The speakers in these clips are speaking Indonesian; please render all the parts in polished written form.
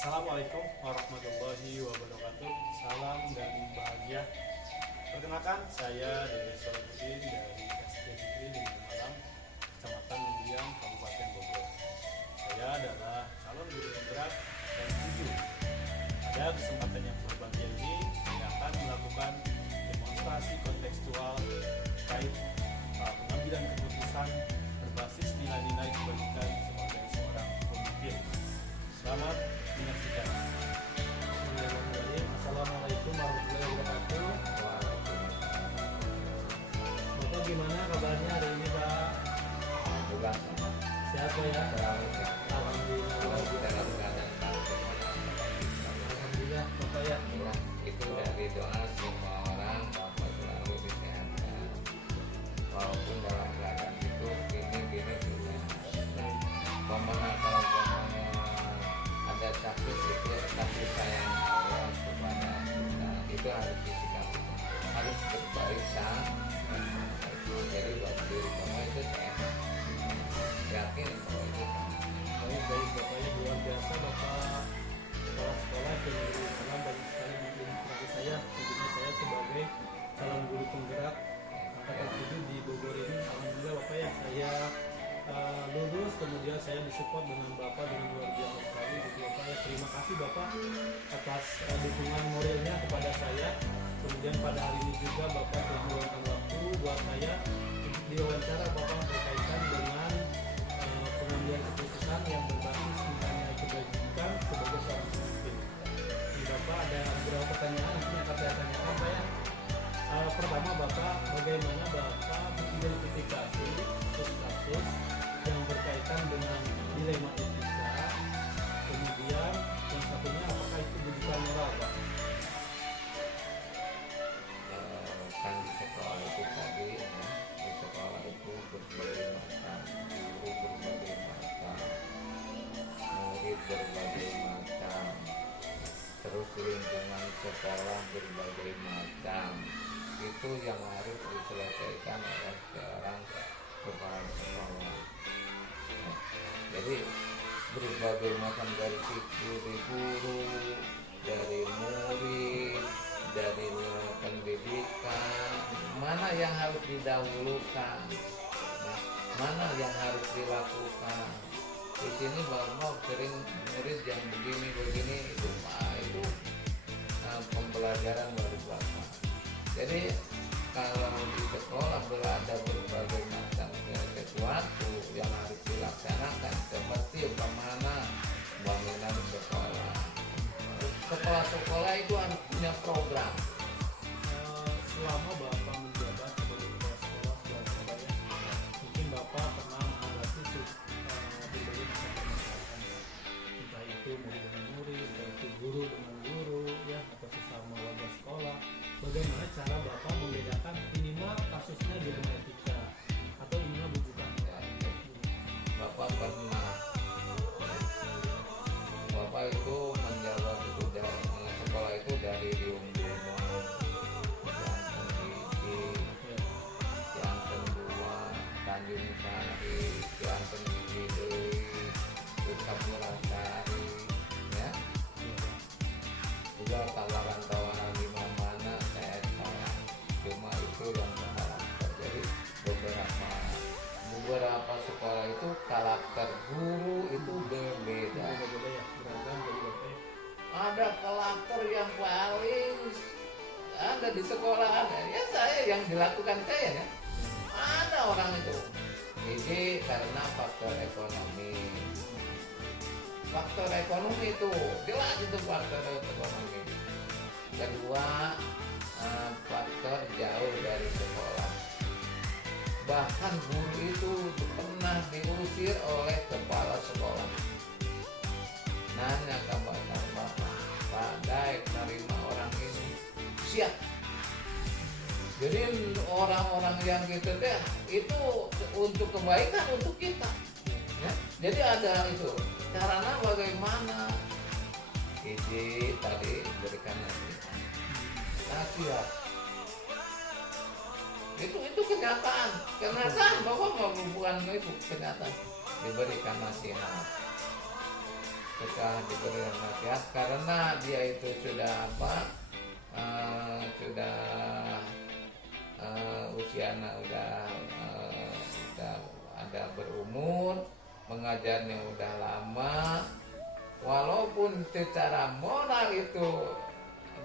Assalamualaikum warahmatullahi wabarakatuh. Salam dan bahagia. Perkenalkan, saya Dede Solahuddin dari SD Negeri Lingkungan Malam, Kecamatan Mendiang, Kabupaten Bogor. Saya adalah calon guru penggerak dan tujuh. Pada kesempatan yang berbahagia ini, saya akan melakukan demonstrasi kontekstual terkait pengambilan keputusan berbasis nilai-nilai kebajikan sebagai seorang pemimpin. Selamat menyaksikan. Bismillahirrahmanirrahim. Assalamualaikum warahmatullahi wabarakatuh. Bapak gimana kabarnya hari ini, Pak? Alhamdulillah Sehat Pak ya? Alhamdulillah. dalam keadaan Alhamdulillah Bapak ya. Alhamdulillah itu dari doa semua orang Bapak selalu disehatkan walaupun dalam keadaan itu gini nah, pemenang kalau ada sakit itu kasih sayang Allah kepada kita itu harus disikapi, harus berbarisan. Jadi buat diri Bapak itu sehat, yakin bahwa itu Baik Bapak ya, luar biasa Bapak kepala sekolah dan guru malam banyak sekali menginspirasi saya. Tentunya saya sebagai calon guru penggerak angkatan 7 di Bogor ini, alhamdulillah Bapak ya, saya lulus, kemudian saya disupport dengan Bapak dengan luar biasa sekali. Jadi Bapak ya, terima kasih Bapak atas dukungan moralnya kepada saya. Kemudian pada hari ini juga Bapak telah meluangkan waktu buat saya untuk diwawancara Bapak berkaitan dengan pengambilan keputusan yang berbasis nilai kebajikan sebagai seorang pemimpin. Di Bapak ada beberapa pertanyaan yang akan saya tanyakan Pak ya. Pertama Bapak, bagaimana Bapak mengidentifikasi kasus-kasus yang berkaitan dengan dilema etika? Kemudian yang satunya, apakah itu bujukan moral Pak? kan di sekolah itu tadi ya, di sekolah itu berbagai macam guru, berbagai macam murid, berbagai macam, terus lingkungan sekolah berbagai macam. Itu yang harus diselesaikan oleh seorang kepala sekolah. Jadi berbagai macam dari guru, dari murid, dari pendidikan, mana yang harus didahulukan, mana yang harus dilakukan. Di sini Bapak sering murid yang begini itu pembelajaran baru Bapak. Jadi kalau di sekolah berada berbagai macam sesuatu yang harus dilaksanakan, seperti umpamanya bangunan sekolah. Sekolah-sekolah itu harus punya program. Selama Bapak menjabat sebagai kepala sekolah Surabaya, mungkin Bapak pernah menghadapi berbagai macam permasalahan, entah itu murid dengan murid, entah itu guru dengan guru, ya, atau sesama warga sekolah. Bagaimana cara Bapak membedakan minimal kasusnya dilema etika atau minimal bujukan moral? Bapak pernah, Bapak itu menjabat itu dari sekolah itu dari Riung-Gunung, yang pendidik, yang kedua Tanjung Sari, yang pendidik Pusat Murasari, ya. Juga tawaran-tawaran di mana saya tolak, cuma itu yang karakter. Jadi beberapa sekolah itu karakter guru itu berbeda. Berbeda ya, beragam dari Bapak ya. Ada karakter yang paling ada di sekolah ada. Ya saya yang dilakukan saya ya. Ada orang itu. Ini karena faktor ekonomi. Faktor ekonomi itu jelas itu faktor ekonomi. Kedua, faktor jauh dari sekolah. Bahkan guru itu pernah diusir oleh kepala sekolah. Nanya kepada Bapak, Pak Daik nerima orang ini siap. Jadi orang-orang yang gitu deh itu untuk kebaikan untuk kita. Ya? Jadi ada itu caranya bagaimana? Ide tadi berikan nasihat. Itu kenyataan Bapak mau bukan itu kenyataan, diberikan nasihat. setelah diberi nasihat karena dia itu sudah sudah usianya udah ada berumur, mengajarnya udah lama, walaupun secara moral itu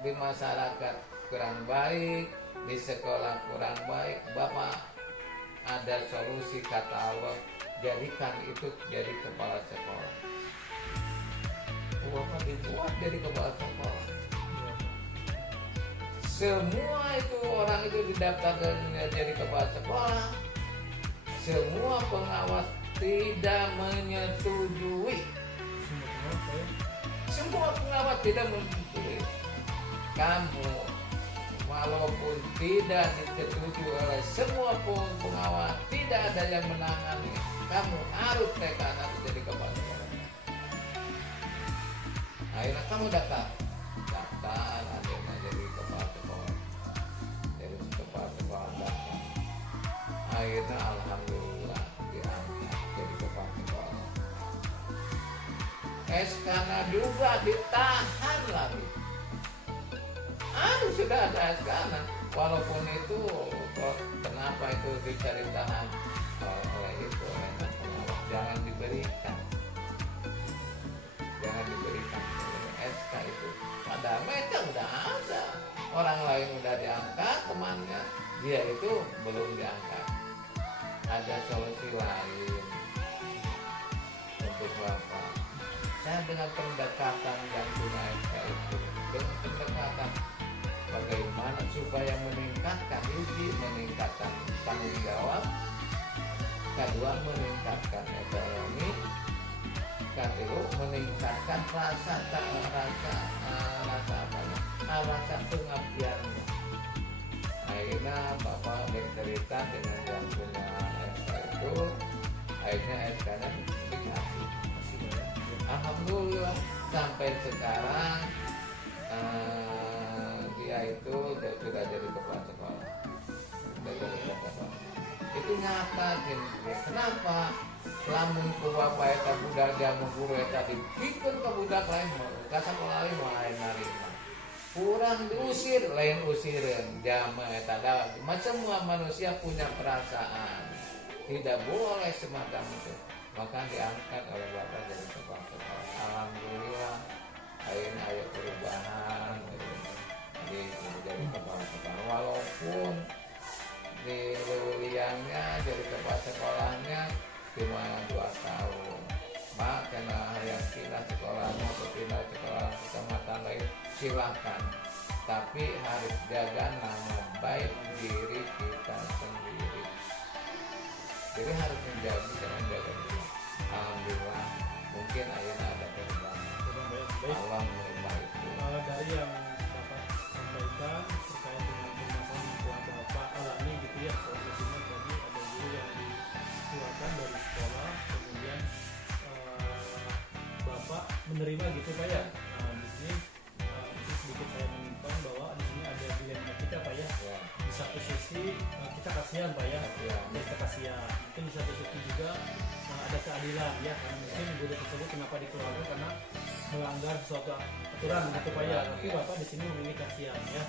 di masyarakat kurang baik, di sekolah kurang baik, Bapak ada solusi, kata Allah, jadikan itu jadi kepala sekolah. Bapak dibuat jadi kepala sekolah. Semua itu orang itu didaftarkan jadi kepala sekolah. Semua pengawas tidak menyetujui. Semua pengawas tidak menyetujui. Kamu walaupun tidak disetujui oleh semua pengawas, tidak ada yang menangani, kamu harus tekad harus jadi kepala sekolah. Akhirnya kamu daftar, akhirnya jadi kepala sekolah, jadi kepala sekolah daftar. Akhirnya alhamdulillah diangkat jadi kepala sekolah. SK-nya juga ditahan lagi. Sudah ada SK-nya, walaupun itu kenapa itu dicari tahan oleh itu pengawas, jangan diberikan SK itu. Padahal mereka udah ada, orang lain udah diangkat temannya, dia itu belum diangkat. Ada solusi lain untuk Bapak. Saya dengan pendekatan yang punya SK itu, dengan pendekatan bagaimana supaya meningkatkan tanggung jawab, kedua meningkatkan ekonomi, ketiga meningkatkan rasa pengabdiannya. Akhirnya Bapak bercerita dengan yang punya SK itu, akhirnya SK-nya dikasih. Alhamdulillah sampai sekarang dia itu sudah jadi kepala sekolah. Itu nyata gitu. Kenapa? Lamun ku bapak eta budak jamu guru eta dipikeun ka budak lain ka sakola lain lain narima. Kurang diusir, lain usireun jamu eta da. Semua manusia punya perasaan. Tidak boleh semacam itu. Maka diangkat oleh bapak jadi kepala sekolah. Alhamdulillah akhirnya ada perubahan. Jadi kepala sekolah, walaupun di lululiannya jadi kepala sekolahnya cuma 2 tahun. Mak karena yang pindah sekolahnya atau pindah sekolah kecamatan lain silakan, tapi harus jaga nama baik diri kita sendiri. Jadi harus menjadi dengan jaga diri. Alhamdulillah mungkin akhirnya ada perubahan. Allah merubah itu. Dari yang sampaikan terkait dengan permasalahan yang telah Bapak alami gitu ya, solusinya tadi ada guru yang dikeluarkan dari sekolah, kemudian Bapak menerima gitu Pak ya. Di sini sedikit saya menyimpang bahwa di sini ada dilema kita Pak ya. Di satu sisi kita kasihan Pak ya, kita kasihan. Mungkin di satu sisi juga ada keadilan ya, karena mungkin guru tersebut kenapa dikeluarkan karena melanggar suatu aturan gitu Pak ya. Tapi Bapak di sini memilih kasihan ya.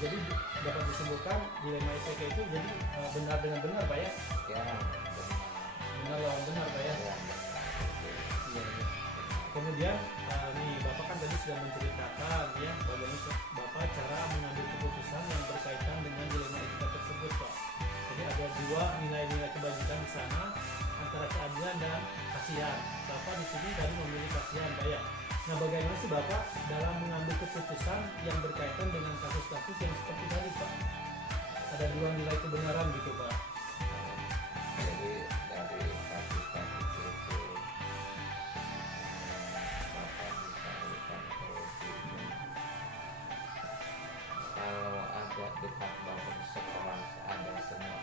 Jadi dapat disimpulkan dilema IPK itu jadi benar dengan benar Pak ya. Ya, Benar lawan benar Pak ya. Kemudian nih Bapak kan tadi sudah menceritakan ya bagaimana Bapak cara mengambil keputusan yang berkaitan dengan dilema etika tersebut Pak. Jadi ada 2 nilai-nilai kebajikan di sana antara keadilan dan kasihan. Bapak di sini tadi memilih kasihan Pak ya. Nah bagaimana sih Bapak dalam mengambil keputusan yang berkaitan dengan kasus-kasus yang seperti tadi Pak? Ada 2 nilai kebenaran gitu Pak. jadi dari kasus-kasus itu Bapak bisa berikan solusi. Kalau ada dekat bangun sekolah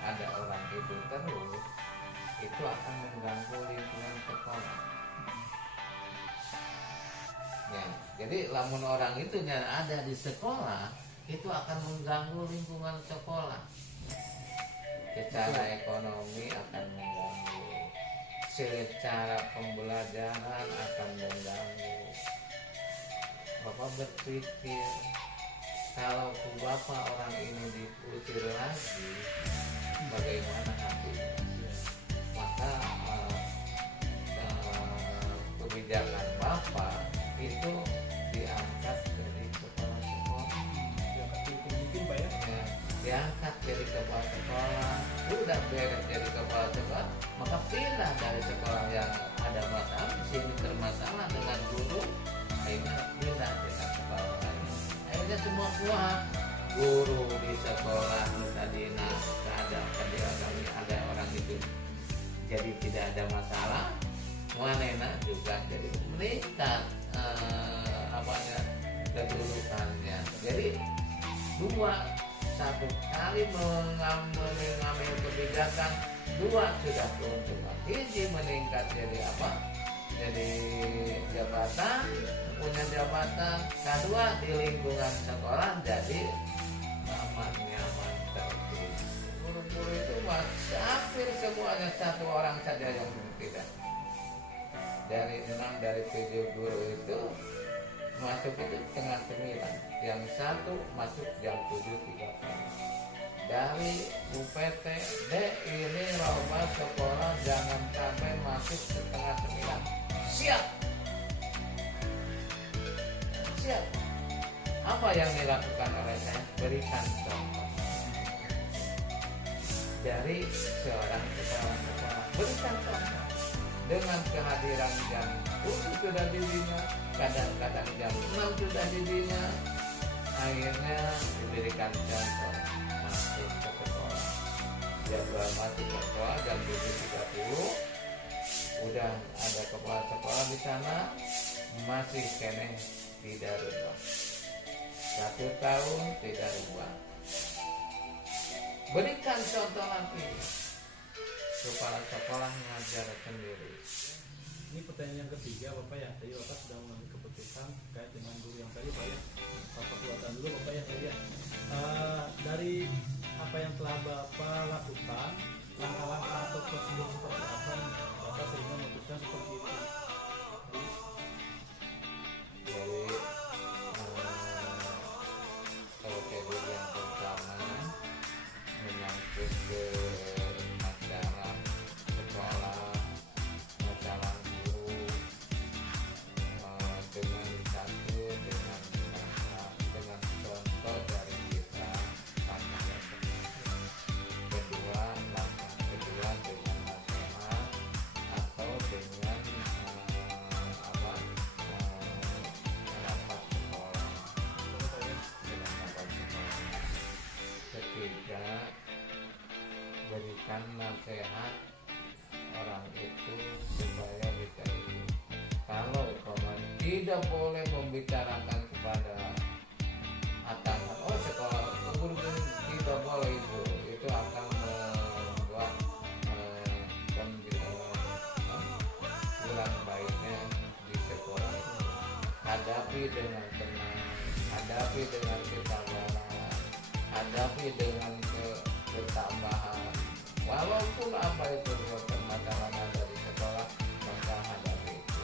ada orang itu terus, itu akan mengganggu lingkungan sekolah. Ya, jadi lamun orang itu yang ada di sekolah itu akan mengganggu lingkungan sekolah. Secara ekonomi akan mengganggu, secara pembelajaran akan mengganggu. Bapak berpikir kalau bapak orang ini diusir lagi, bagaimana hatinya? Maka kebijakan bapak itu diangkat dari kepala sekolah. Mungkin Pak ya. Ya, diangkat dari kepala sekolah, udah beres dari kepala sekolah, maka pindah dari sekolah yang ada masalah, sini bermasalah dengan guru, akhirnya pindah dengan sekolah lain. Akhirnya semua kuat. Guru di sekolah tadi ada orang itu jadi tidak ada masalah, Wanena juga jadi meningkat kedudukannya. Jadi dua, satu kali mengambil kebijakan, dua sudah keuntungan. Hiji meningkat jadi jadi jabatan, punya jabatan. Kedua di lingkungan sekolah jadi aman, nyaman, tertib. Guru-guru itu hampir semuanya satu orang saja yang tidak. Dari 6 dari 7 guru itu masuk itu setengah 9, yang satu masuk jam 7.30. Dari UPT, ini lomba sekolah jangan sampai masuk setengah 9. Siap. Apa yang dilakukan oleh saya? Berikan contoh dari seorang kepala sekolah. Berikan contoh dengan kehadiran jam 7 sudah dirinya, kadang-kadang jam 6 sudah dirinya. Akhirnya diberikan contoh masuk ke sekolah. Jadwal masuk ke sekolah jam 7.30. Udah ada kepala sekolah di sana, masih kene tidak rubah. 1 tahun tidak rubah. Berikan contoh lagi. Kepala sekolah mengajar sendiri. Ini pertanyaan yang ketiga Bapak ya. Tadi Bapak sudah mengambil keputusan terkait dengan guru yang tadi Pak ya. Bapak keluarkan dulu Bapak ya tadi ya. Dari apa yang telah Bapak lakukan, langkah-langkah atau prosedur seperti apa yang Bapak sehingga memutuskan seperti itu. Jadi prosedur yang pertama menyangkut ke masalah sekolah, masalah guru, dengan satu dengan contoh dari kita pandangan kedua, langkah kedua dengan nasihat atau dengan rapat sekolah, dengan rapat sekolah. Ketiga, berikan nasihat orang itu supaya bisa ini. Kalau tidak boleh membicarakan kepada atasan, sekolah guru tidak boleh itu akan membuat kurang baiknya di sekolah. Hadapi dengan tenang, hadapi dengan kesabaran, hadapi dengan ketambahan. Walaupun apa itu permasalahan ada di sekolah, maka hadapi itu.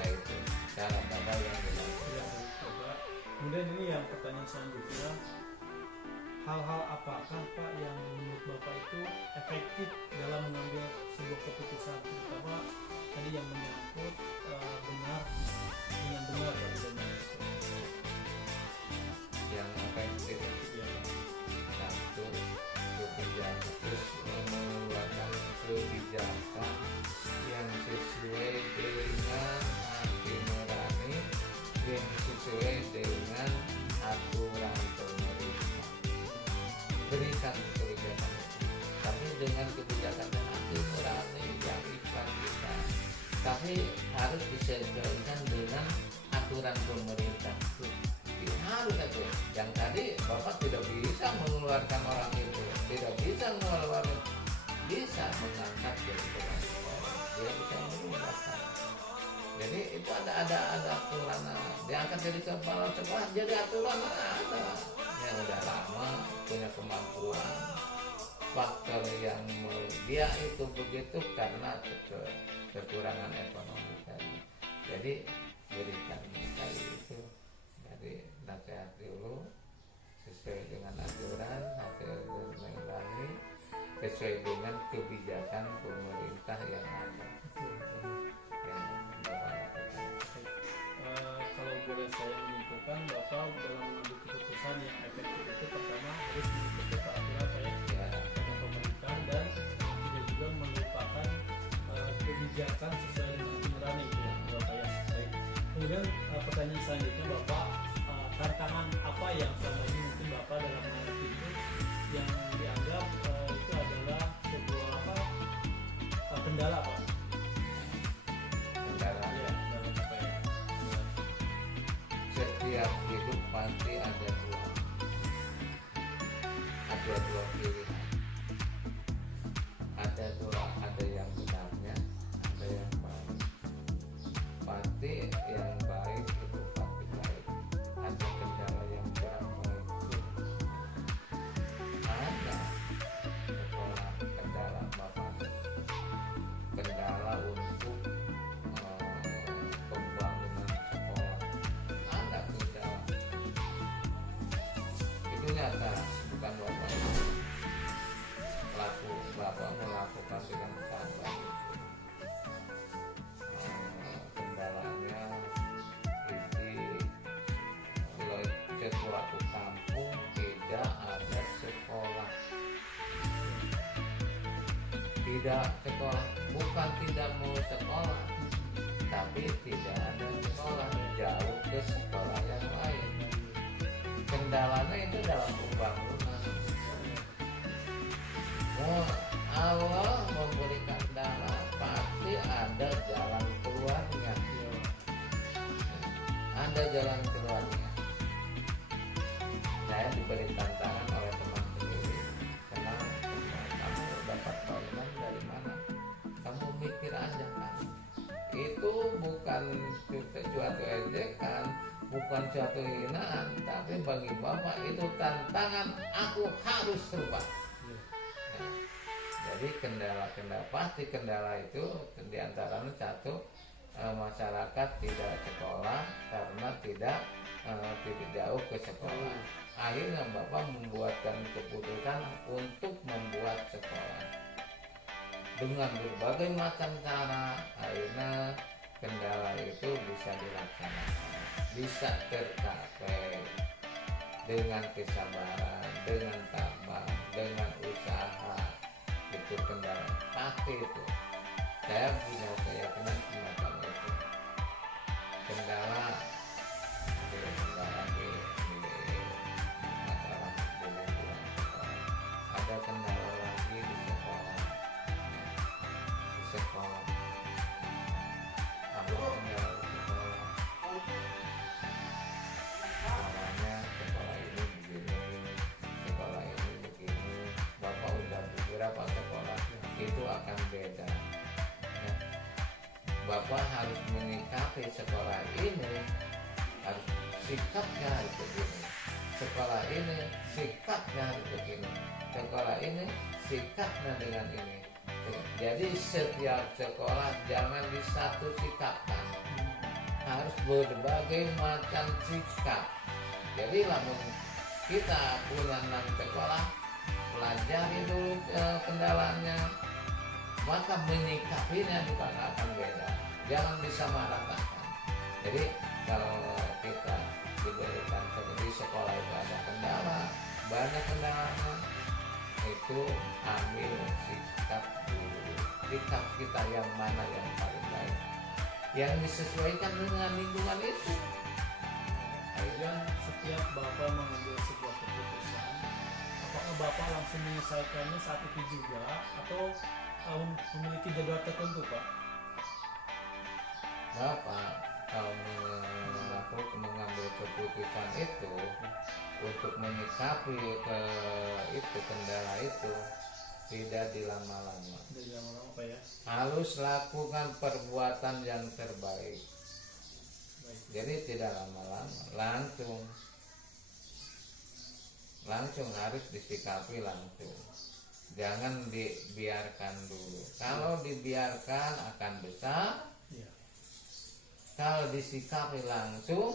Itu cara Bapak yang dilakukan. Ya, Bapak. Kemudian ini yang pertanyaan selanjutnya, hal-hal apakah Pak yang menurut Bapak itu efektif dalam mengambil sebuah keputusan, terutama tadi yang menyangkut benar dengan benar ya, Yang efektif ya. satu, kebijakan terus mengeluarkan kebijakan yang sesuai dengan hati nurani, yang sesuai dengan aturan pemerintah. Berikan kebijakan, tapi dengan kebijakan dan hati nurani yang ikhlas kita. Tapi harus disesuaikan dengan aturan pemerintah. Harus aja. Yang tadi Bapak tidak bisa mengeluarkan orang itu, tidak bisa mengeluarkan, bisa mengangkat dari kepala sekolah. Dia bisa mengubahkan. Jadi itu ada aturan. Diangkat dari kepala sekolah, jadi aturan ada. Yang udah lama punya kemampuan. faktor yang dia itu begitu karena kekurangan ekonomi tadi. Jadi berikan sekali itu dari nasihat dulu sesuai dengan aturan hasil mengurangi sesuai dengan kebijakan pemerintah yang ada. Yang Bapak lakukan. Kalau boleh saya menyimpulkan, Bapak dalam mengambil keputusan yang efektif itu pertama harus mengikuti peraturan Pak ya, Ya, dari pemerintah, dan tidak juga melupakan kebijakan sesuai dengan nurani itu ya Bapak ya. Baik. Kemudian pertanyaan selanjutnya Bapak, tantangan apa yang selama ini mungkin Bapak dalam menghadapi itu yang dianggap itu adalah sebuah kendala Pak? kendala. Ya, dalam apa ya? Setiap hidup pasti ada dua pilihan. Ada yang benarnya, ada yang baik. Pasti yang baik itu pasti baik. Ada kendala yang kurang baik. Ada sekolah kendala bapak, kendala untuk pembangunan sekolah. Ada kendala. Itu nyata, bukan bapak. Bapak melakukan dengan sabar. Kendalanya di suatu kampung tidak ada sekolah. Tidak sekolah, bukan tidak mau sekolah, tapi tidak ada sekolah, jauh ke sekolah yang lain. Kendalanya itu dalam pembangunan. Allah memberikan kendala, pasti ada jalan keluarnya. Ada jalan keluarnya. Saya diberi tantangan oleh teman sendiri. Kenal, kamu dapat tauran dari mana? Kamu mikir aja kan. Itu bukan suatu ejekan, bukan suatu hinaan, tapi bagi Bapak itu tantangan. Aku harus serba. Jadi kendala-kendala, pasti kendala itu diantaranya satu, masyarakat tidak sekolah karena tidak jauh ke sekolah. Akhirnya Bapak membuatkan keputusan untuk membuat sekolah dengan berbagai macam cara. Akhirnya kendala itu bisa dilaksanakan, bisa tercapai dengan kesabaran, dengan tabah, dengan usaha. Itu kendala pasti itu. Saya punya keyakinan semacam itu. Kendala di masalah di lingkungan sekolah. Ada kendala lagi di sekolah. Apa kendala di sekolah? Namanya sekolah ini begini, sekolah ini begini. Bapak udah beberapa sekolah itu akan beda. Nah, Bapak harus menyikapi sekolah ini, harus sikapnya harus begini. Sekolah ini sikapnya harus begini. Sekolah ini sikapnya dengan ini. Jadi setiap sekolah jangan disatu sikapkan, harus berbagai macam sikap. Jadi lamun kita punya 6 sekolah, pelajari dulu kendalanya, maka menyikapinya juga akan beda. Jangan disamaratakan. Jadi kalau kita diberikan di sekolah itu ada kendala, banyak kendalanya, itu ambil sikap dulu. Sikap kita yang mana yang paling baik, yang disesuaikan dengan lingkungan itu. Kemudian setiap Bapak mengambil sebuah keputusan, apakah Bapak langsung menyelesaikannya saat itu juga atau memiliki jadwal tertentu Pak? Bapak kalau mengambil keputusan itu untuk menyikapi kendala itu tidak dilama-lama. Dari lama-lama Pak ya? Harus lakukan perbuatan yang terbaik. Baik. Jadi tidak lama-lama, langsung harus disikapi langsung. jangan dibiarkan dulu. Kalau dibiarkan akan besar, Iya. kalau disikapi langsung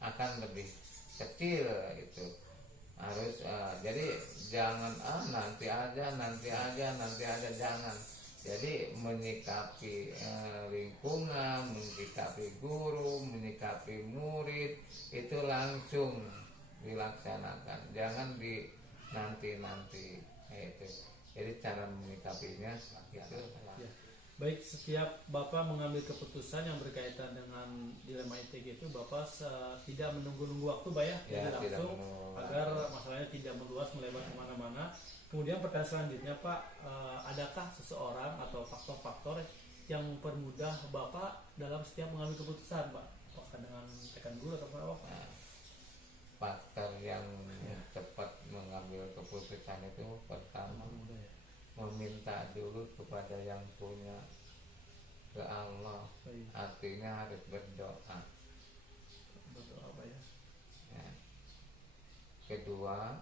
akan lebih kecil. Itu harus jadi jangan nanti aja, jangan. Jadi menyikapi lingkungan, menyikapi guru, menyikapi murid itu langsung dilaksanakan, jangan di nanti itu. Jadi cara menyikapinya itu. Ya. Baik, setiap Bapak mengambil keputusan yang berkaitan dengan dilema ITG itu Bapak tidak menunggu-nunggu waktu Pak ya, Ya, jadi tidak langsung menunggu. agar masalahnya tidak meluas melebar kemana-mana. Kemudian pertanyaan selanjutnya Pak, adakah seseorang atau faktor-faktor yang mempermudah Bapak dalam setiap mengambil keputusan Pak? Apakah dengan tekan guru atau apa? Nah, faktor yang cepat mengambil keputusan itu pertama Mempermudah ya. meminta dulu kepada yang punya, ke Allah. Baik, Artinya harus berdoa. berdoa Pak ya. Ya. Kedua,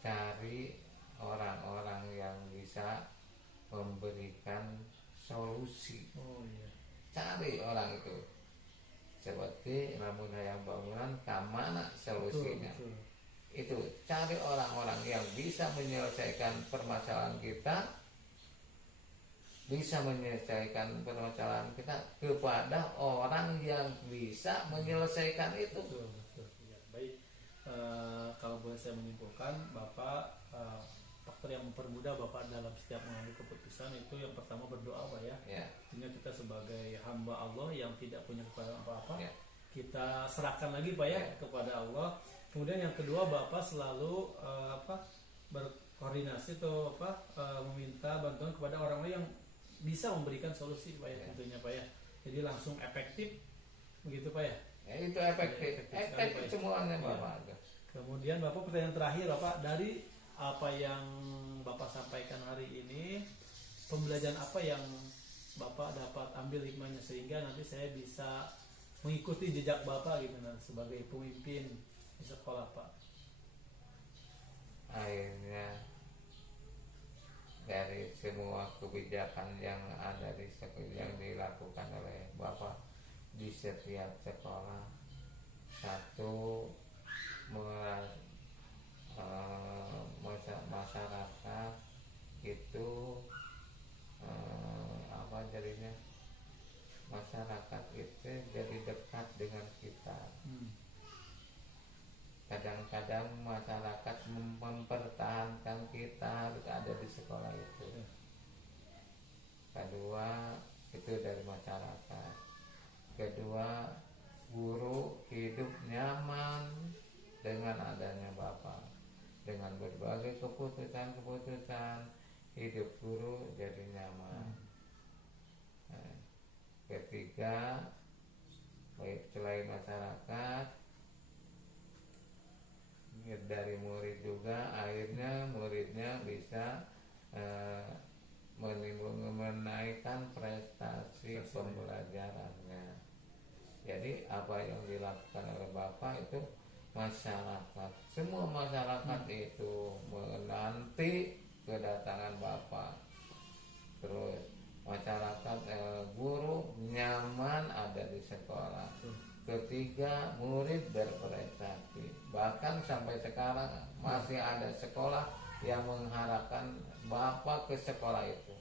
cari orang-orang yang bisa memberikan solusi. Oh iya. Cari orang itu seperti lamun hayang bangunan kamana solusinya. Betul. Itu cari orang-orang yang bisa menyelesaikan permasalahan kita, kepada orang yang bisa menyelesaikan itu. Betul. Ya, baik. Kalau boleh saya menyimpulkan, Bapak faktor yang mempermudah Bapak dalam setiap mengambil keputusan itu yang pertama berdoa Pak ya. Ya, Artinya kita sebagai hamba Allah yang tidak punya kekuatan apa-apa, ya, kita serahkan lagi Pak ya, Ya. kepada Allah. Kemudian yang kedua Bapak selalu berkoordinasi atau meminta bantuan kepada orang-orang yang bisa memberikan solusi Pak ya, Ya. tentunya Pak ya. Jadi langsung efektif begitu Pak ya. ya itu efektif. Ya, efektif sekali, Efektif Pak. semuanya Ya. Bapak. Kemudian Bapak, pertanyaan terakhir Bapak, dari apa yang Bapak sampaikan hari ini, pembelajaran apa yang Bapak dapat ambil hikmahnya sehingga nanti saya bisa mengikuti jejak Bapak gitu sebagai pemimpin di sekolah Pak. Akhirnya dari semua kebijakan yang ada di yang dilakukan oleh Bapak di setiap sekolah, satu masyarakat itu jadinya masyarakat itu jadi dekat dengan kita. Kadang-kadang masyarakat mempertahankan kita harus ada di sekolah itu. Kedua, itu dari masyarakat. Kedua, guru hidup nyaman dengan adanya Bapak. Dengan berbagai keputusan-keputusan, hidup guru jadi nyaman. Nah, ketiga, baik selain masyarakat, dari murid juga, akhirnya muridnya bisa menaikkan prestasi pembelajarannya. Jadi apa yang dilakukan oleh Bapak itu masyarakat, semua masyarakat itu menanti kedatangan Bapak. Terus masyarakat guru nyaman ada di sekolah. Ketiga, murid berprestasi. Bahkan sampai sekarang masih ada sekolah yang mengharapkan Bapak ke sekolah itu.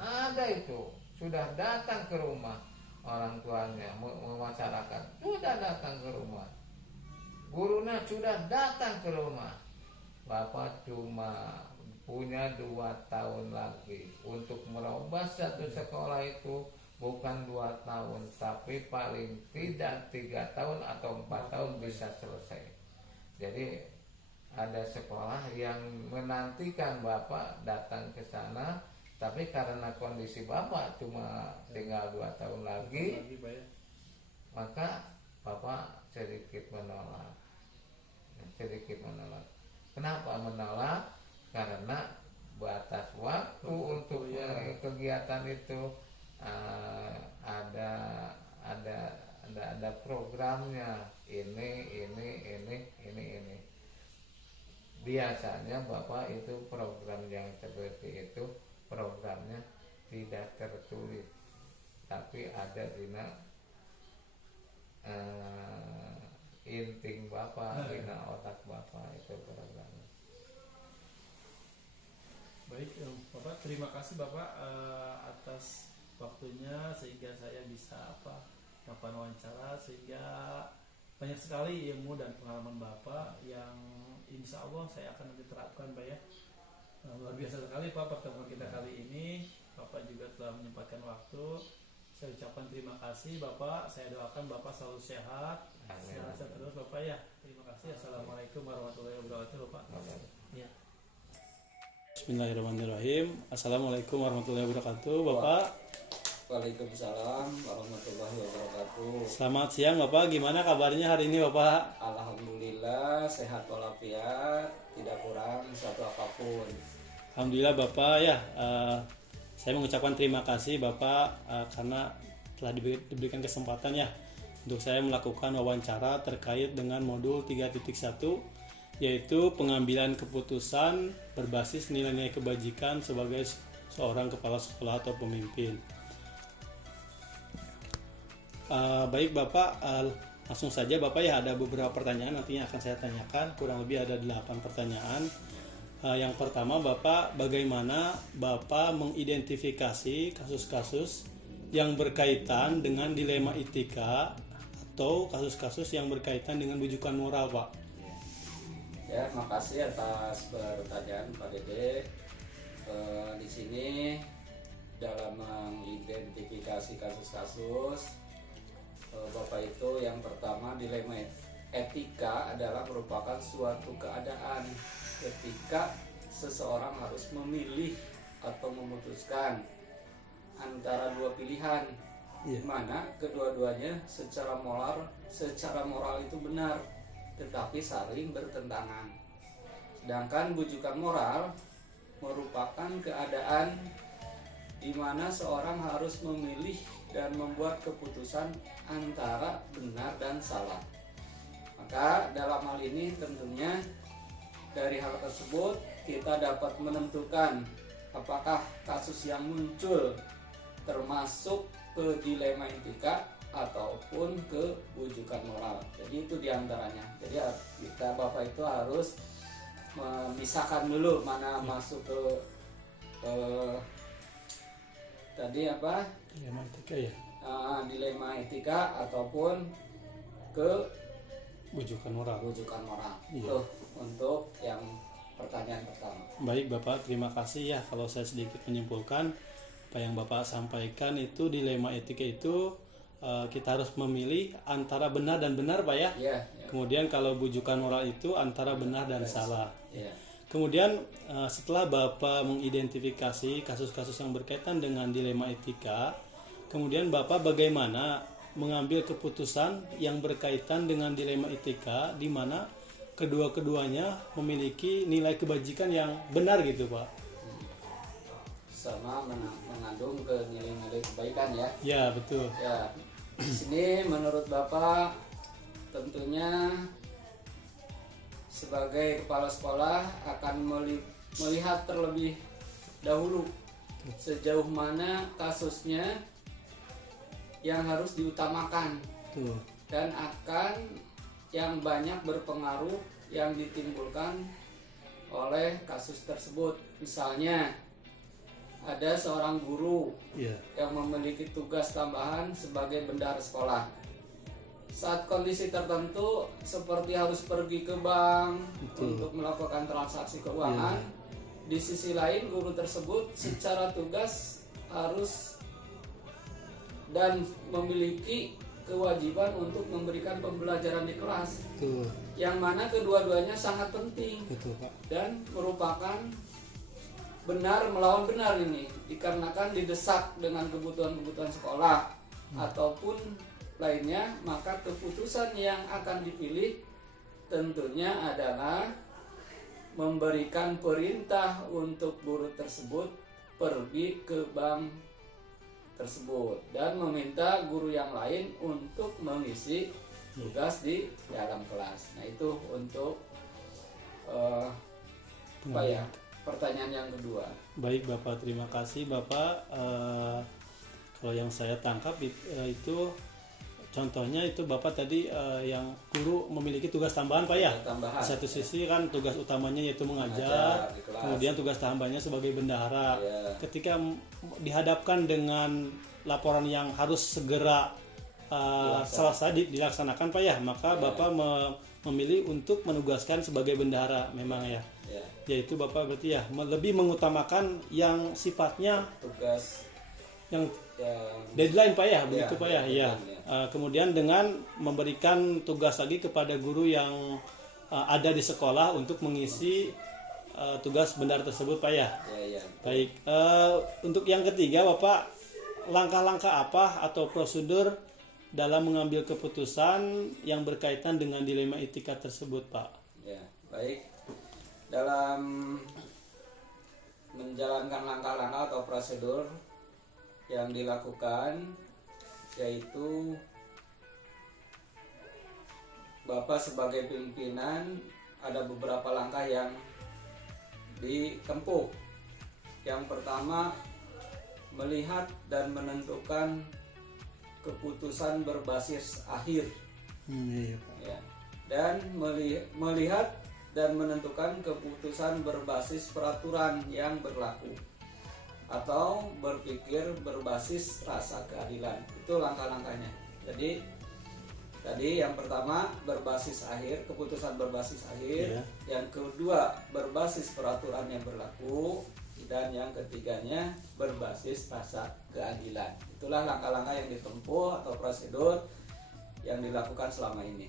Ada itu, sudah datang ke rumah orang tuanya, masyarakat sudah datang ke rumah, gurunya sudah datang ke rumah. Bapak cuma punya 2 tahun lagi untuk merubah satu sekolah itu. Bukan 2 tahun, tapi paling tidak 3 tahun atau 4 tahun bisa selesai. Jadi ada sekolah yang menantikan Bapak datang ke sana, tapi karena kondisi Bapak cuma tinggal 2 tahun lagi, maka Bapak sedikit menolak. Kenapa menolak? Karena batas waktu untuk kegiatan itu ada programnya ini. biasanya Bapak itu program yang seperti itu programnya tidak tertulis, tapi ada dina inting Bapak, dina otak Bapak itu programnya. Baik, Bapak, terima kasih Bapak atas waktunya sehingga saya bisa melakukan wawancara, sehingga banyak sekali ilmu dan pengalaman Bapak yang insya Allah saya akan nanti terapkan Pak ya. Luar biasa sekali Pak pertemuan kita kali ini. Bapak juga telah menyempatkan waktu. Saya ucapkan terima kasih Bapak. Saya doakan Bapak selalu sehat. Sehat terus Bapak ya. Terima kasih. Assalamualaikum warahmatullahi wabarakatuh Bapak. Ya. Bismillahirrahmanirrahim. Assalamualaikum warahmatullahi wabarakatuh Bapak. Waalaikumsalam warahmatullahi wabarakatuh. Selamat siang Bapak. Gimana kabarnya hari ini Bapak? Alhamdulillah sehat walafiat, tidak kurang satu apapun. Alhamdulillah Bapak ya. Saya mengucapkan terima kasih Bapak karena telah diberikan kesempatan ya untuk saya melakukan wawancara terkait dengan modul 3.1, yaitu pengambilan keputusan berbasis nilai-nilai kebajikan sebagai seorang kepala sekolah atau pemimpin. Baik Bapak, langsung saja Bapak ya, ada beberapa pertanyaan nantinya akan saya tanyakan, kurang lebih ada 8 pertanyaan. Yang pertama Bapak, bagaimana Bapak mengidentifikasi kasus-kasus yang berkaitan dengan dilema etika atau kasus-kasus yang berkaitan dengan bujukan moral Pak? Ya, makasih atas pertanyaan Pak Dede. Di sini dalam mengidentifikasi kasus-kasus, Bapak itu yang pertama, dilema etika adalah merupakan suatu keadaan ketika seseorang harus memilih atau memutuskan antara dua pilihan, di mana kedua-duanya secara moral itu benar, tetapi saling bertentangan. Sedangkan bujukan moral merupakan keadaan di mana seorang harus memilih dan membuat keputusan antara benar dan salah. Maka dalam hal ini tentunya dari hal tersebut kita dapat menentukan apakah kasus yang muncul termasuk ke dilema etika ataupun ke bujukan moral. Jadi itu diantaranya. Jadi kita Bapak itu harus memisahkan dulu mana masuk ke tadi apa? Dilema etika ya. Dilema etika ataupun ke Bujukan moral. Iya. Tuh untuk yang pertanyaan pertama. Baik Bapak, terima kasih ya. Kalau saya sedikit menyimpulkan apa yang Bapak sampaikan itu, dilema etika itu kita harus memilih antara benar dan benar Pak ya. Iya. Kemudian kalau bujukan moral itu antara benar dan salah. Iya. Kemudian setelah Bapak mengidentifikasi kasus-kasus yang berkaitan dengan dilema etika, kemudian Bapak bagaimana mengambil keputusan yang berkaitan dengan dilema etika di mana kedua-keduanya memiliki nilai kebajikan yang benar gitu Pak? Sama mengandung ke nilai-nilai kebaikan ya. Ya betul. Ya. Di sini menurut Bapak tentunya sebagai kepala sekolah akan melihat terlebih dahulu sejauh mana kasusnya yang harus diutamakan. Tuh. Dan akan yang banyak berpengaruh yang ditimbulkan oleh kasus tersebut. Misalnya ada seorang guru yang memiliki tugas tambahan sebagai bendahara sekolah. Saat kondisi tertentu seperti harus pergi ke bank untuk melakukan transaksi keuangan, di sisi lain guru tersebut secara tugas harus dan memiliki kewajiban untuk memberikan pembelajaran di kelas. Betul. Yang mana kedua-duanya sangat penting. Betul Pak. Dan merupakan benar melawan benar ini, dikarenakan didesak dengan kebutuhan-kebutuhan sekolah ataupun lainnya, maka keputusan yang akan dipilih tentunya adalah memberikan perintah untuk guru tersebut pergi ke bank tersebut dan meminta guru yang lain untuk mengisi tugas di dalam kelas. Nah itu untuk Pak ya, pertanyaan yang kedua. Baik Bapak, terima kasih Bapak. Kalau yang saya tangkap itu contohnya itu Bapak tadi yang guru memiliki tugas tambahan Pak ya. Tambahan. Di satu sisi kan tugas utamanya yaitu mengajar, di kelas. kemudian tugas tambahannya sebagai bendahara. Ya. Ketika dihadapkan dengan laporan yang harus segera selesai dilaksanakan Pak ya, maka Bapak memilih untuk menugaskan sebagai bendahara memang ya. Ya. Yaitu Bapak berarti ya lebih mengutamakan yang sifatnya Tugas yang yang deadline Pak ya, begitu Ya, Pak ya. deadline, Ya. Kemudian dengan memberikan tugas lagi kepada guru yang ada di sekolah untuk mengisi tugas bendahara tersebut Pak ya. ya. Baik, untuk yang ketiga Bapak, langkah-langkah apa atau prosedur dalam mengambil keputusan yang berkaitan dengan dilema etika tersebut Pak? Ya, baik. Dalam menjalankan langkah-langkah atau prosedur yang dilakukan, yaitu Bapak sebagai pimpinan ada beberapa langkah yang ditempuh. Yang pertama, melihat dan menentukan keputusan berbasis akhir. Iya Pak. Ya. Dan melihat dan menentukan keputusan berbasis peraturan yang berlaku atau berpikir berbasis rasa keadilan. Itu langkah-langkahnya. Jadi tadi yang pertama berbasis akhir, keputusan berbasis akhir. Ya. Yang kedua berbasis peraturan yang berlaku, dan yang ketiganya berbasis rasa keadilan. Itulah langkah-langkah yang ditempuh atau prosedur yang dilakukan selama ini.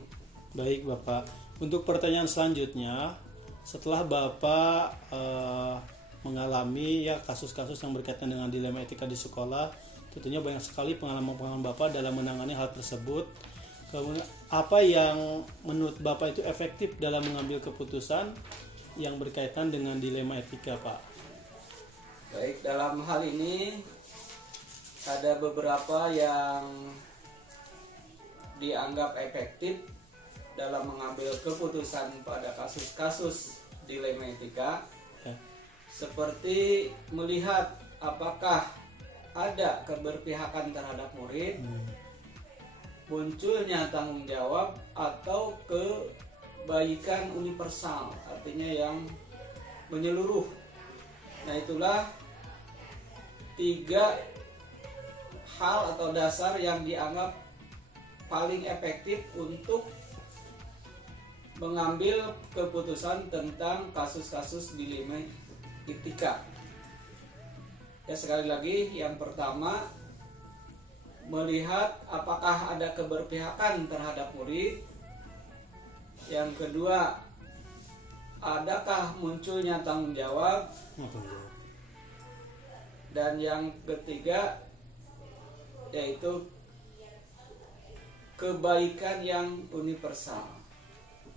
Baik Bapak, untuk pertanyaan selanjutnya, setelah Bapak mengalami ya kasus-kasus yang berkaitan dengan dilema etika di sekolah, tentunya banyak sekali pengalaman-pengalaman Bapak dalam menangani hal tersebut. Kemudian, apa yang menurut Bapak itu efektif dalam mengambil keputusan yang berkaitan dengan dilema etika Pak? Baik, dalam hal ini ada beberapa yang dianggap efektif dalam mengambil keputusan pada kasus-kasus dilema etika, Ya. seperti melihat apakah ada keberpihakan terhadap murid, munculnya tanggung jawab atau kebaikan universal, artinya yang menyeluruh. Nah, itulah 3 hal atau dasar yang dianggap paling efektif untuk mengambil keputusan tentang kasus-kasus dilema etika. Ya, sekali lagi, yang pertama melihat apakah ada keberpihakan terhadap murid. Yang kedua, adakah munculnya tanggung jawab. Dan yang ketiga yaitu kebaikan yang universal.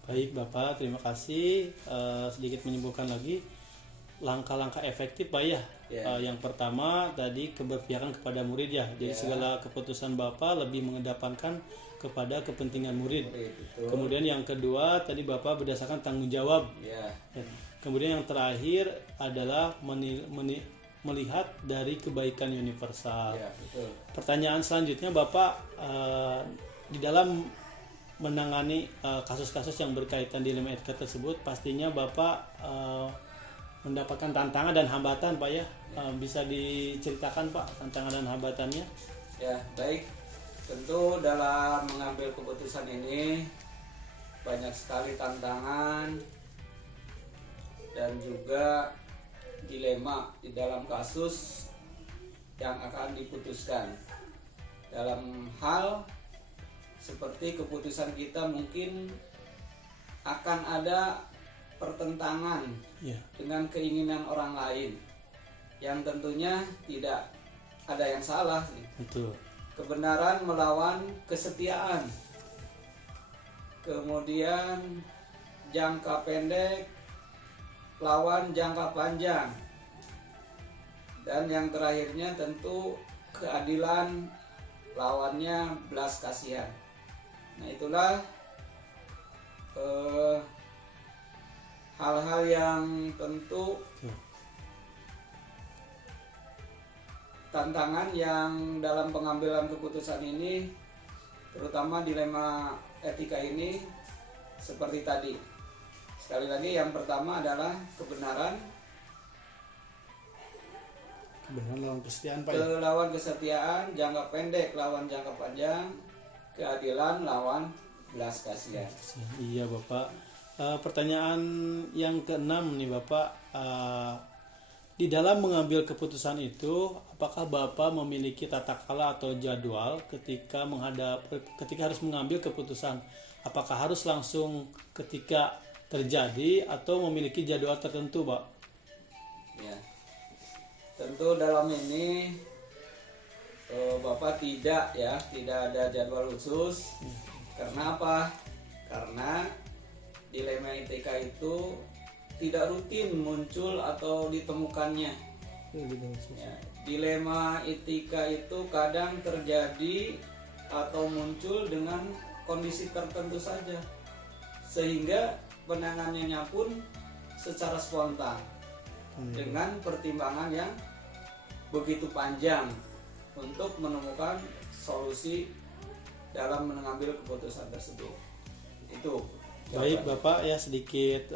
Baik Bapak, terima kasih. Sedikit menyimpulkan lagi langkah-langkah efektif Pak ya. Ya. Yang pertama tadi keberpihakan kepada murid ya. Jadi Ya. segala keputusan Bapak lebih mengedepankan kepada kepentingan murid. Betul. Kemudian yang kedua tadi Bapak berdasarkan tanggung jawab. Ya, Kemudian yang terakhir adalah melihat dari kebaikan universal. ya, betul. Pertanyaan selanjutnya Bapak, di dalam menangani kasus-kasus yang berkaitan dilema etika tersebut, pastinya Bapak mendapatkan tantangan dan hambatan Pak ya. Bisa diceritakan Pak tantangan dan hambatannya? Ya, baik. Tentu dalam mengambil keputusan ini banyak sekali tantangan dan juga dilema di dalam kasus yang akan diputuskan. Dalam hal seperti keputusan kita mungkin akan ada pertentangan Ya. dengan keinginan orang lain yang tentunya tidak ada yang salah sih. Betul. Kebenaran melawan kesetiaan, kemudian jangka pendek lawan jangka panjang, dan yang terakhirnya tentu keadilan lawannya belas kasihan. Nah, itulah hal-hal yang tentu tantangan yang dalam pengambilan keputusan ini, terutama dilema etika ini seperti tadi. Sekali lagi, yang pertama adalah kebenaran lawan kesetiaan Pak ya? lawan kesetiaan, jangka pendek lawan jangka panjang, keadilan lawan belas kasihan. Iya Bapak. Pertanyaan yang keenam nih Bapak, di dalam mengambil keputusan itu, apakah Bapak memiliki tata kala atau jadwal ketika harus mengambil keputusan? Apakah harus langsung ketika terjadi atau memiliki jadwal tertentu, Pak? Ya, tentu dalam ini Bapak tidak ada jadwal khusus. Karena apa? Karena dilema etika itu tidak rutin muncul atau ditemukannya. Ya, dilema etika itu kadang terjadi atau muncul dengan kondisi tertentu saja, sehingga penanganannya pun secara spontan dengan pertimbangan yang begitu panjang untuk menemukan solusi dalam mengambil keputusan tersebut. Itu. Baik Bapak, ya sedikit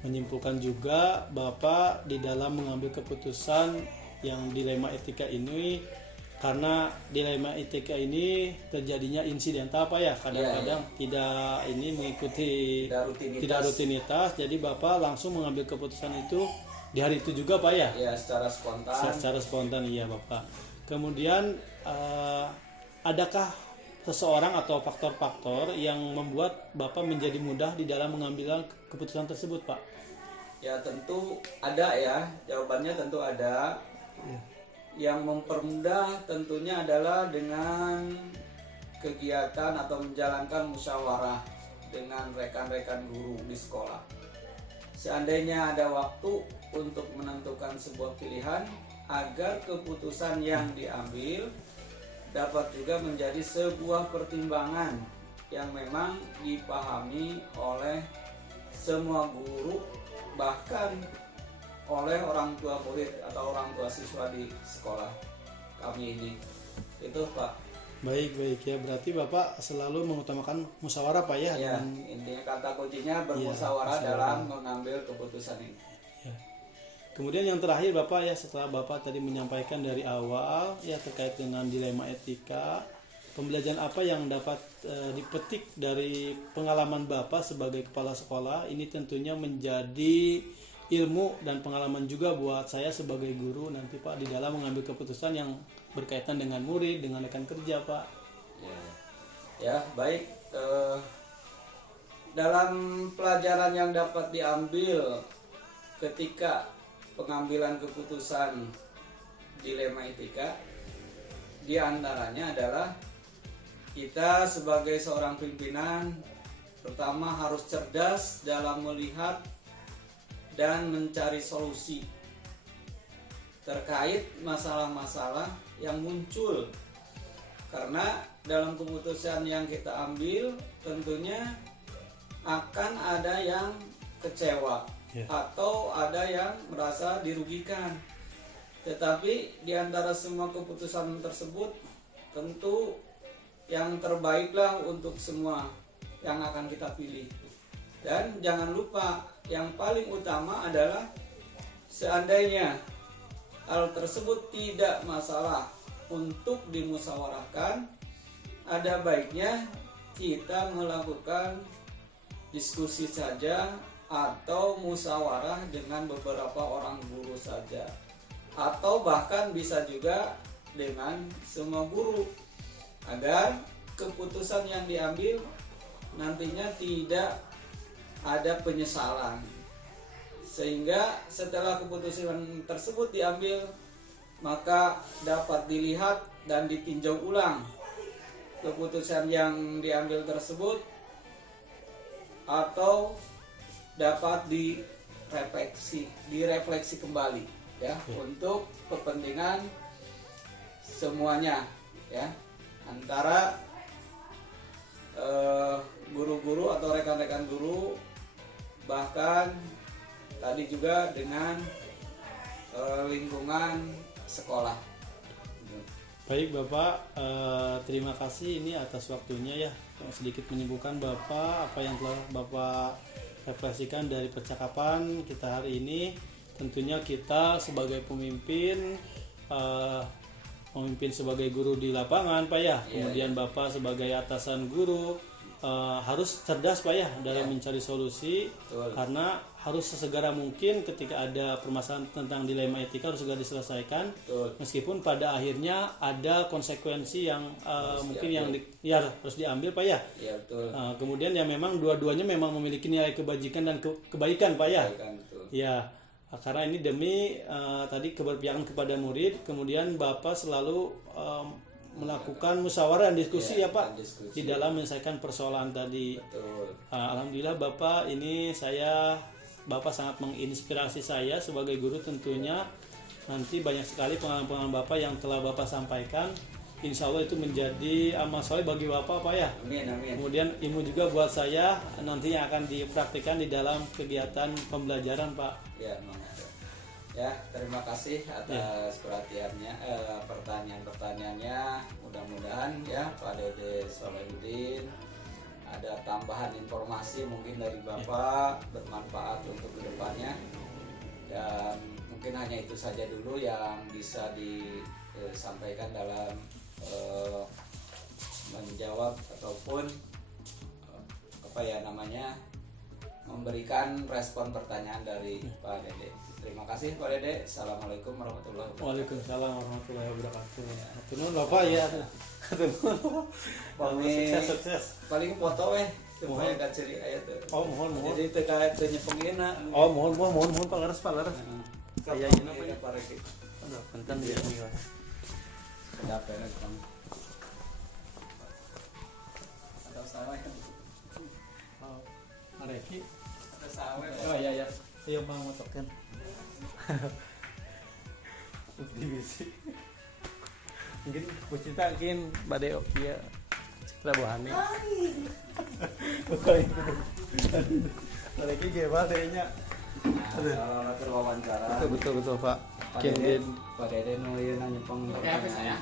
menyimpulkan juga, Bapak di dalam mengambil keputusan yang dilema etika ini, karena dilema etika ini terjadinya insidental Pak ya, kadang-kadang tidak ini mengikuti tidak rutinitas, jadi Bapak langsung mengambil keputusan itu di hari itu juga Pak ya? Ya, secara spontan. Secara spontan, iya Bapak. Kemudian adakah seseorang atau faktor-faktor yang membuat Bapak menjadi mudah di dalam mengambil keputusan tersebut, Pak? Ya, tentu ada ya. Jawabannya tentu ada. Ya. Yang mempermudah tentunya adalah dengan kegiatan atau menjalankan musyawarah dengan rekan-rekan guru di sekolah. Seandainya ada waktu untuk menentukan sebuah pilihan agar keputusan yang diambil dapat juga menjadi sebuah pertimbangan yang memang dipahami oleh semua guru, bahkan oleh orang tua murid atau orang tua siswa di sekolah kami ini. Itu Pak. Baik ya, berarti Bapak selalu mengutamakan musyawarah Pak ya? Ya, intinya kata kuncinya bermusyawarah dalam mengambil keputusan ini. Ya. Kemudian yang terakhir Bapak ya, setelah Bapak tadi menyampaikan dari awal ya terkait dengan dilema etika, pembelajaran apa yang dapat dipetik dari pengalaman Bapak sebagai kepala sekolah ini tentunya menjadi ilmu dan pengalaman juga buat saya sebagai guru nanti Pak di dalam mengambil keputusan yang berkaitan dengan murid, dengan rekan kerja Pak. Ya, baik. Dalam pelajaran yang dapat diambil ketika pengambilan keputusan dilema etika, di antaranya adalah kita sebagai seorang pimpinan pertama harus cerdas dalam melihat dan mencari solusi terkait masalah-masalah yang muncul, karena dalam keputusan yang kita ambil tentunya akan ada yang kecewa atau ada yang merasa dirugikan. Tetapi di antara semua keputusan tersebut tentu yang terbaiklah untuk semua yang akan kita pilih. Dan jangan lupa yang paling utama adalah seandainya hal tersebut tidak masalah untuk dimusyawarahkan, ada baiknya kita melakukan diskusi saja atau musyawarah dengan beberapa orang guru saja, atau bahkan bisa juga dengan semua guru, agar keputusan yang diambil nantinya tidak ada penyesalan, sehingga setelah keputusan tersebut diambil maka dapat dilihat dan ditinjau ulang keputusan yang diambil tersebut, atau dapat direfleksi kembali ya, untuk kepentingan semuanya ya, antara guru-guru atau rekan-rekan guru bahkan tadi juga dengan lingkungan sekolah. Baik Bapak, terima kasih ini atas waktunya ya, sedikit menyibukkan Bapak apa yang telah Bapak refleksikan dari percakapan kita hari ini. Tentunya kita sebagai pemimpin, memimpin sebagai guru di lapangan Pak ya, kemudian Bapak sebagai atasan guru harus cerdas Pak ya dalam mencari solusi. Betul. Karena harus sesegera mungkin ketika ada permasalahan tentang dilema etika harus segera diselesaikan. Betul. Meskipun pada akhirnya ada konsekuensi yang mungkin diambil. harus diambil Pak ya. Ya betul. Kemudian ya memang dua-duanya memang memiliki nilai kebajikan dan kebaikan Pak ya. Kebaikan, betul. Ya, karena ini demi tadi keberpihakan kepada murid, kemudian Bapak selalu melakukan musyawarah dan diskusi ya Pak diskusi. di dalam menyelesaikan persoalan tadi. Betul. Alhamdulillah Bapak, ini Bapak sangat menginspirasi saya sebagai guru tentunya. Nanti banyak sekali pengalaman-pengalaman Bapak yang telah Bapak sampaikan. Insya Allah itu menjadi amal soleh bagi Bapak Pak ya. Amin, amin. Kemudian ilmu juga buat saya nantinya akan dipraktikkan di dalam kegiatan pembelajaran Pak. Ya, ya, terima kasih atas perhatiannya, pertanyaan-pertanyaannya. Mudah-mudahan ya Pak Dede Solehudin ada tambahan informasi mungkin dari Bapak bermanfaat untuk kedepannya. Dan mungkin hanya itu saja dulu yang bisa disampaikan dalam menjawab ataupun memberikan respon pertanyaan dari Pak Dede. Terima kasih Pak Dede. Assalamualaikum warahmatullahi wabarakatuh. Waalaikumsalam warahmatullahi wabarakatuh. Turun Bapak ya. Sukses. Paling foto supaya gak ceri aya tuh. Oh mohon. Jadi terkait tanya pengguna. Oh mohon Pak Laras. Saya ini apa ya? Aduh, Punten dia nih. Ada kamu. Ada sawe. Oh, Areki. Ada sawe. Oh iya. Ayo Bang motokan. Bisi. Mungkin cerita mungkin Bade ya citra bahannya. Bukan itu. Areki gimana dehnya? Kalau terwawancara. Betul Pak. Pak Dede nu ieu nanya peng. Oke, habis saya.